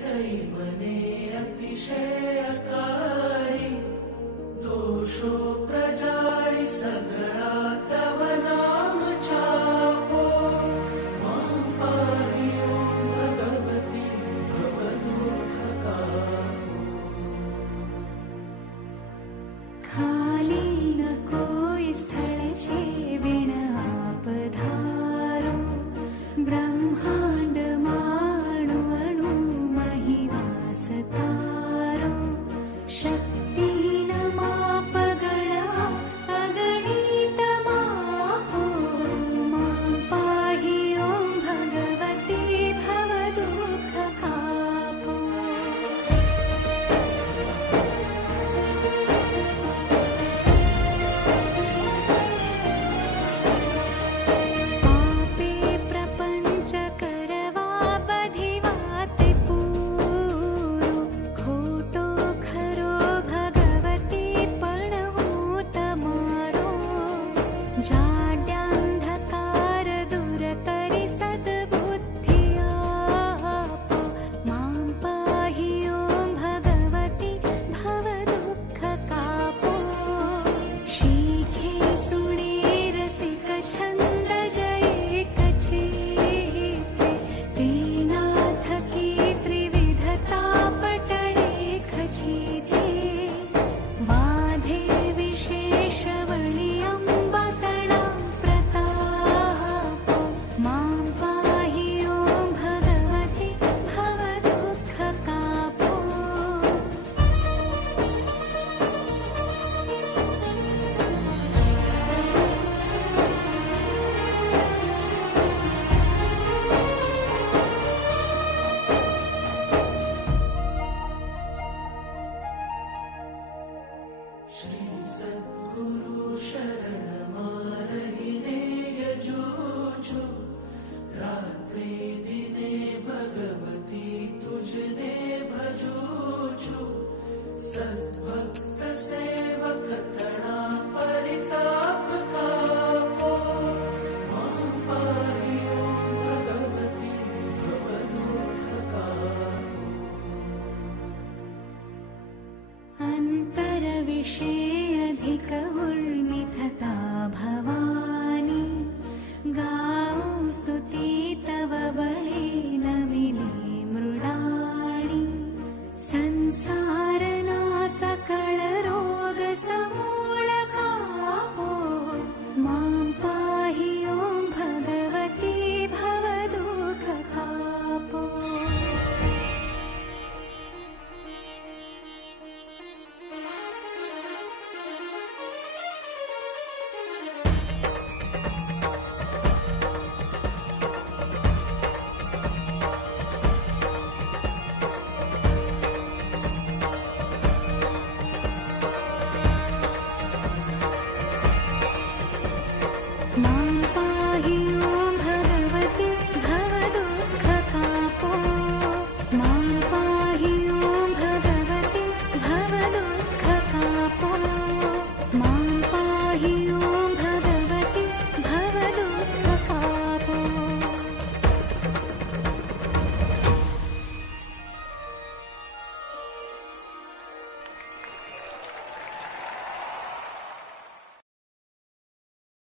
थई मने अतिशयकारी दोषो प्रजाळी सगळा तव नाम चापो मां पाहि ओं भगवती भवदुःख कापो खाली न कोई स्थळ छे विण आप धारो ब्रह्मांड माणु अणु मही वास तारो शक्ति न माप गणा अगणित मापो मां पाहि ओं भगवती भवदुःख कापो आपे प्रपंच करवा बधिवाते पूरो खोटो खरो भगवती पण हूँ तमारो जाड्यांधकार दूर करी सद्बुद्धि आपो मां पाहि ओं भगवती भवदुःख कापो शीखे सुणे रसिक छंद जये कचेते तेना थकी त्रिविधता पटळे खचीते वाधे विशेष वळी अंबतणा प्रतापो मां पाहि ओं भगवती भवदुःख कापो श्री सद्गुरु शरण मारहिने यजूछु रात्रि दिने भगवती तुझने भजूछु सद्भक्त सेवक तणा परिताप कापो मां पाहि ओं भगवती भवदुःख कापो अंतर विषय अधिक उर्मिथता भवानी गाओ स्तुति तव बळ